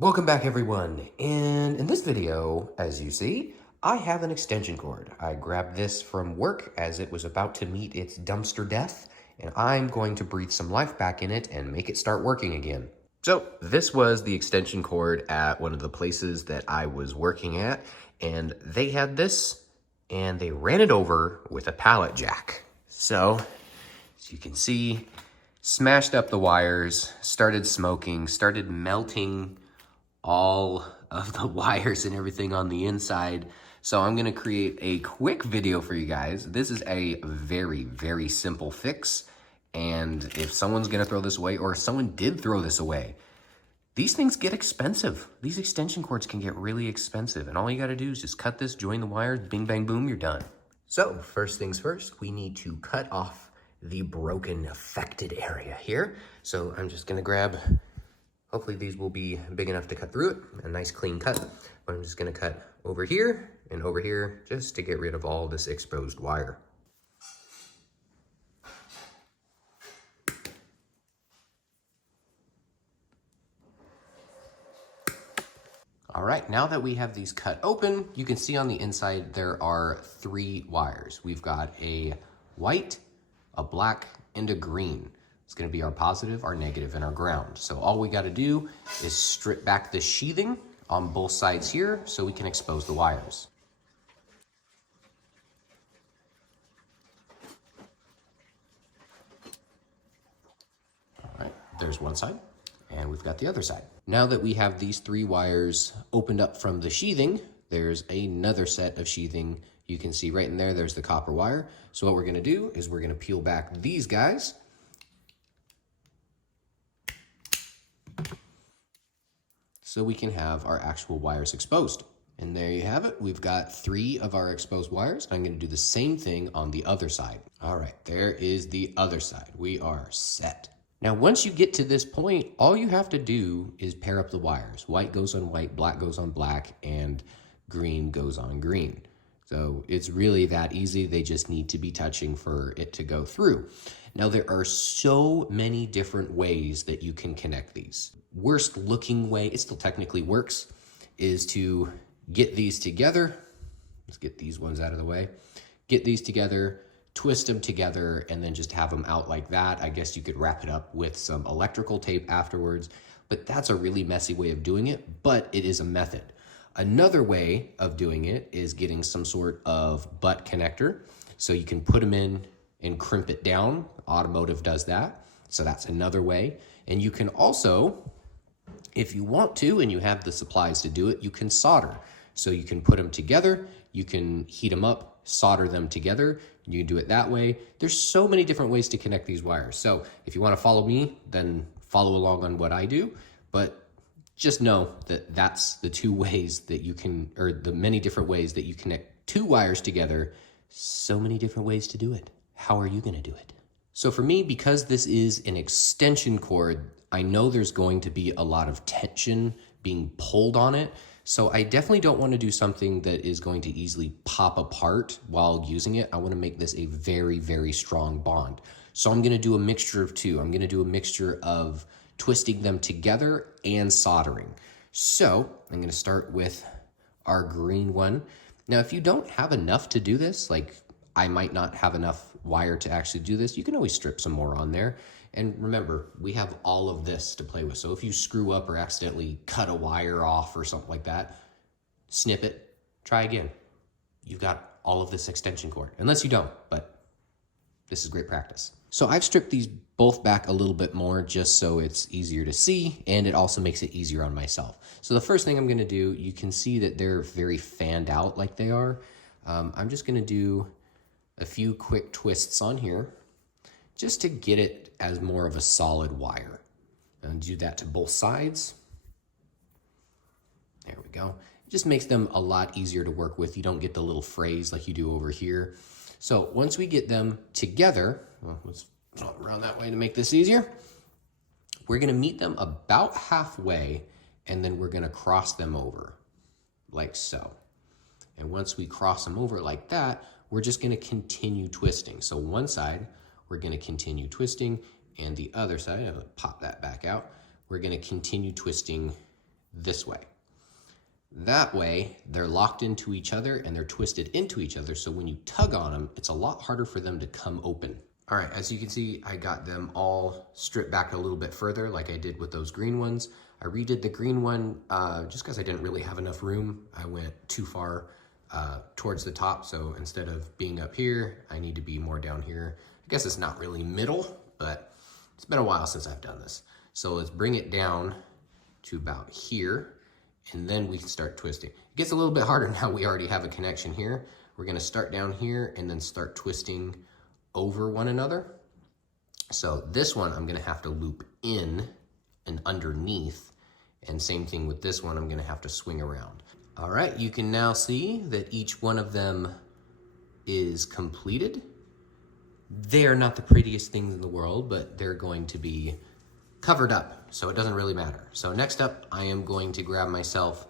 Welcome back everyone, and in this video, as you see, I have an extension cord. I grabbed this from work as it was about to meet its dumpster death, and I'm going to breathe some life back in it and make it start working again. So this was the extension cord at one of the places that I was working at, and they had this, and they ran it over with a pallet jack. So, as you can see, smashed up the wires, started smoking, started melting all of the wires and everything on the inside. So I'm gonna create a quick video for you guys. This is a very, very simple fix. And if someone's gonna throw this away, or if someone did throw this away, these things get expensive. These extension cords can get really expensive. And all you gotta do is just cut this, join the wires, bing, bang, boom, you're done. So first things first, we need to cut off the broken, affected area here. So I'm just gonna grab, hopefully these will be big enough to cut through it. A nice clean cut. I'm just gonna cut over here and over here just to get rid of all this exposed wire. All right, now that we have these cut open, you can see on the inside there are 3 wires. We've got a white, a black, and a green. It's gonna be our positive, our negative, and our ground. So all we gotta do is strip back the sheathing on both sides here so we can expose the wires. All right, there's one side, and we've got the other side. Now that we have these 3 wires opened up from the sheathing, there's another set of sheathing. You can see right in there, there's the copper wire. So what we're gonna do is we're gonna peel back these guys, so we can have our actual wires exposed. And there you have it. We've got 3 of our exposed wires. I'm gonna do the same thing on the other side. All right, there is the other side. We are set. Now, once you get to this point, all you have to do is pair up the wires. White goes on white, black goes on black, and green goes on green. So it's really that easy. They just need to be touching for it to go through. Now, there are so many different ways that you can connect these. Worst looking way, it still technically works, is to get these together. Let's get these ones out of the way. Get these together, twist them together, and then just have them out like that. I guess you could wrap it up with some electrical tape afterwards, but that's a really messy way of doing it, but it is a method. Another way of doing it is getting some sort of butt connector. So you can put them in and crimp it down. Automotive does that. So that's another way. And you can also, if you want to, and you have the supplies to do it, you can solder. So you can put them together, you can heat them up, solder them together. You can do it that way. There's so many different ways to connect these wires. So if you want to follow me, then follow along on what I do. But just know that that's the 2 ways that you can, or the many different ways that you connect 2 wires together. So many different ways to do it. How are you going to do it? So for me, because this is an extension cord, I know there's going to be a lot of tension being pulled on it. So I definitely don't want to do something that is going to easily pop apart while using it. I want to make this a very, very strong bond. So I'm going to do a mixture of 2. I'm going to do a mixture of twisting them together and soldering. So I'm going to start with our green one. Now, if you don't have enough to do this, like I might not have enough wire to actually do this, you can always strip some more on there. And remember, we have all of this to play with. So if you screw up or accidentally cut a wire off or something like that, snip it, try again. You've got all of this extension cord, unless you don't, but this is great practice. So I've stripped these both back a little bit more just so it's easier to see, and it also makes it easier on myself. So the first thing I'm gonna do, you can see that they're very fanned out like they are. I'm just gonna do a few quick twists on here just to get it as more of a solid wire. And do that to both sides. There we go. It just makes them a lot easier to work with. You don't get the little frays like you do over here. So once we get them together, well, let's flip around that way to make this easier. We're gonna meet them about halfway, and then we're gonna cross them over like so. And once we cross them over like that, we're just gonna continue twisting. So one side, we're gonna continue twisting, and the other side, I'm gonna pop that back out, we're gonna continue twisting this way. That way, they're locked into each other and they're twisted into each other, so when you tug on them, it's a lot harder for them to come open. All right, as you can see, I got them all stripped back a little bit further like I did with those green ones. I redid the green one just because I didn't really have enough room. I went too far towards the top, so instead of being up here, I need to be more down here. I guess it's not really middle, but it's been a while since I've done this. So let's bring it down to about here, and then we can start twisting. It gets a little bit harder now we already have a connection here. We're gonna start down here and then start twisting over one another. So this one I'm gonna have to loop in and underneath, and same thing with this one, I'm gonna have to swing around. All right, you can now see that each one of them is completed. They're not the prettiest things in the world, but they're going to be covered up, so it doesn't really matter. So next up, I am going to grab myself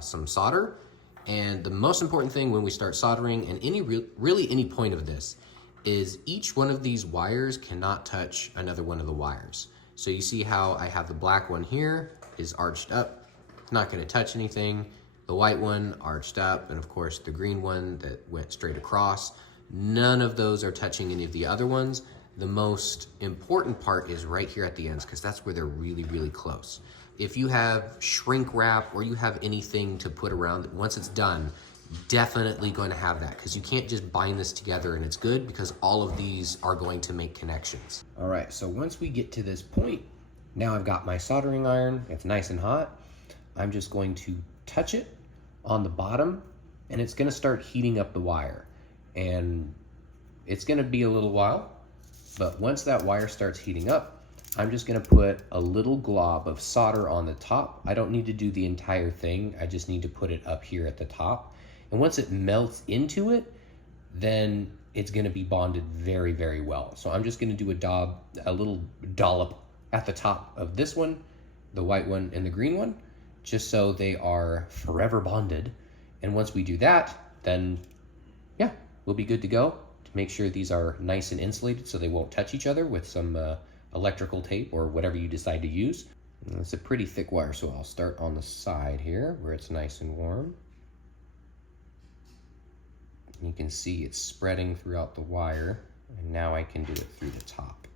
some solder. And the most important thing when we start soldering, and really any point of this, is each one of these wires cannot touch another one of the wires. So you see how I have the black one here is arched up, it's not gonna touch anything. The white one arched up, and of course the green one that went straight across. None of those are touching any of the other ones. The most important part is right here at the ends, because that's where they're really, really close. If you have shrink wrap or you have anything to put around it, once it's done, definitely going to have that, because you can't just bind this together and it's good, because all of these are going to make connections. All right, so once we get to this point, now I've got my soldering iron, it's nice and hot. I'm just going to touch it on the bottom, and it's gonna start heating up the wire. And it's gonna be a little while, but once that wire starts heating up, I'm just gonna put a little glob of solder on the top. I don't need to do the entire thing, I just need to put it up here at the top. And once it melts into it, then it's gonna be bonded very, very well. So I'm just gonna do a little dollop at the top of this one, the white one and the green one, just so they are forever bonded. And once we do that, then yeah, we'll be good to go to make sure these are nice and insulated so they won't touch each other with some electrical tape or whatever you decide to use. And it's a pretty thick wire, so I'll start on the side here where it's nice and warm. You can see it's spreading throughout the wire, and now I can do it through the top.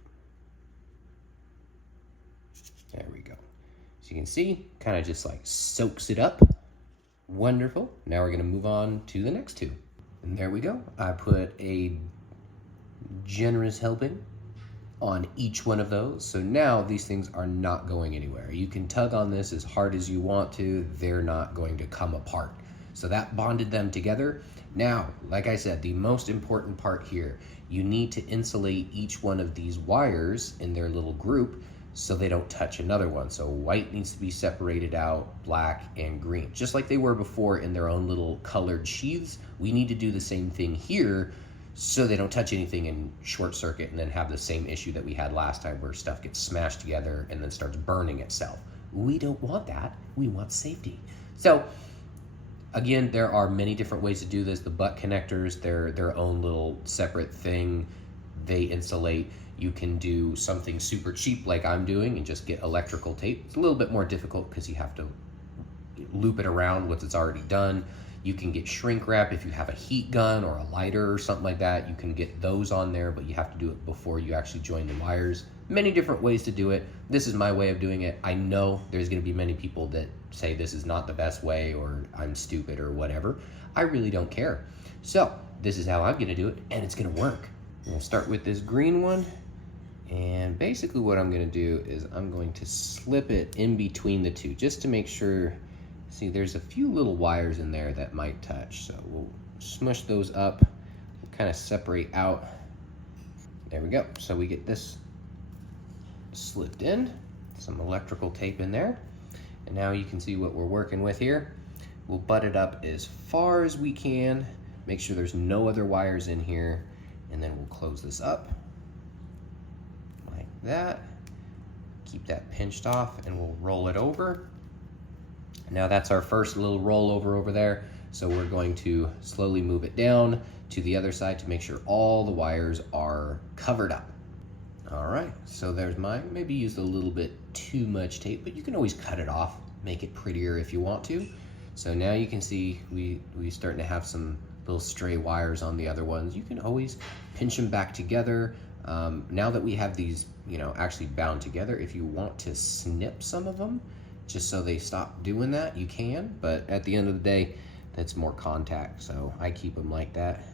There we go. So you can see, kind of just like soaks it up. Wonderful. Now we're gonna move on to the next two. And there we go. I put a generous helping on each one of those. So now these things are not going anywhere. You can tug on this as hard as you want to, they're not going to come apart. So that bonded them together. Now, like I said, the most important part here, you need to insulate each one of these wires in their little group so they don't touch another one. So white needs to be separated out, black and green. Just like they were before in their own little colored sheaths, we need to do the same thing here so they don't touch anything and short circuit and then have the same issue that we had last time where stuff gets smashed together and then starts burning itself. We don't want that, we want safety. So again, there are many different ways to do this. The butt connectors, they're their own little separate thing. They insulate. You can do something super cheap like I'm doing and just get electrical tape. It's a little bit more difficult because you have to loop it around once it's already done. You can get shrink wrap if you have a heat gun or a lighter or something like that. You can get those on there, but you have to do it before you actually join the wires. Many different ways to do it. This is my way of doing it. I know there's gonna be many people that say this is not the best way or I'm stupid or whatever. I really don't care. So this is how I'm gonna do it, and it's gonna work. I'm gonna start with this green one. And basically what I'm gonna do is I'm going to slip it in between the two just to make sure. See, there's a few little wires in there that might touch. So we'll smush those up, we'll kind of separate out. There we go. So we get this slipped in, some electrical tape in there. And now you can see what we're working with here. We'll butt it up as far as we can, make sure there's no other wires in here, and then we'll close this up like that. Keep that pinched off and we'll roll it over. Now that's our first little rollover over there. So we're going to slowly move it down to the other side to make sure all the wires are covered up. All right, so there's mine. Maybe used a little bit too much tape, but you can always cut it off. make it prettier if you want to. So now you can see we starting to have some little stray wires on the other ones. You can always pinch them back together. Now that we have these, actually bound together, if you want to snip some of them, just so they stop doing that, you can. But at the end of the day, that's more contact, so I keep them like that.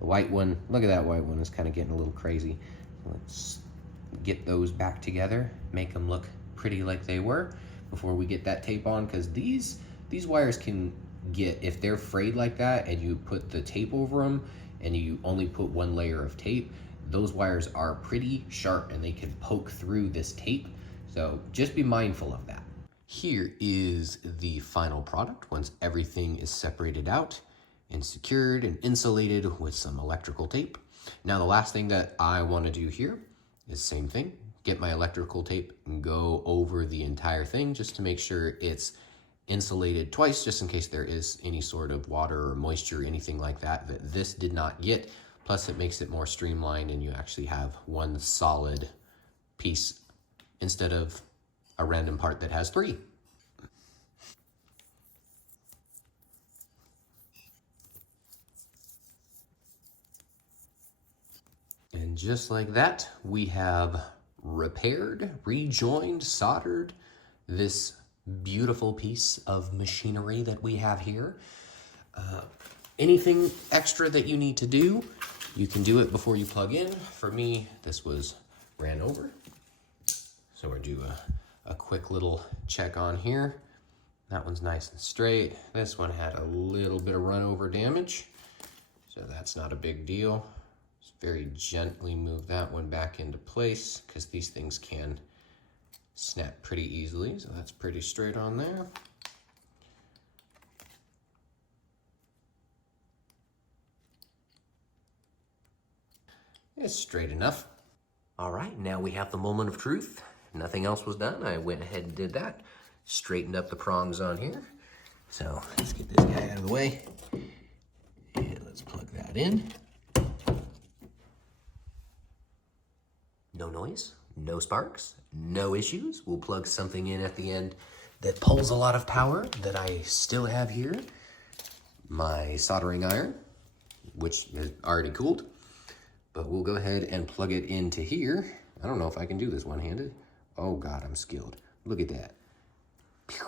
The white one, look at that white one, is kind of getting a little crazy. Let's get those back together, make them look pretty like they were before we get that tape on, because these wires can get, if they're frayed like that and you put the tape over them and you only put one layer of tape, those wires are pretty sharp and they can poke through this tape. So just be mindful of that. Here is the final product once everything is separated out and secured and insulated with some electrical tape. Now the last thing that I want to do here is same thing, get my electrical tape and go over the entire thing just to make sure it's insulated twice, just in case there is any sort of water or moisture, anything like that, that this did not get. Plus it makes it more streamlined and you actually have one solid piece instead of a random part that has three. And just like that, we have repaired, rejoined, soldered this beautiful piece of machinery that we have here. Anything extra that you need to do, you can do it before you plug in. For me, this was ran over. So we'll do a quick little check on here. That one's nice and straight. This one had a little bit of run over damage, so that's not a big deal. Just very gently move that one back into place because these things can snap pretty easily. So that's pretty straight on there. It's straight enough. All right, now we have the moment of truth. Nothing else was done. I went ahead and did that. Straightened up the prongs on here. So let's get this guy out of the way. And let's plug that in. No noise, no sparks, no issues. We'll plug something in at the end that pulls a lot of power that I still have here. My soldering iron, which is already cooled. But we'll go ahead and plug it into here. I don't know if I can do this one-handed. Oh God, I'm skilled. Look at that. Pew.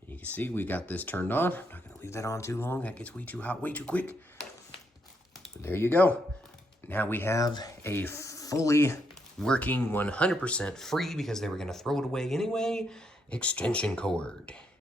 And you can see we got this turned on. I'm not gonna leave that on too long. That gets way too hot, way too quick. So there you go. Now we have a fully working 100% free, because they were gonna throw it away anyway, extension cord.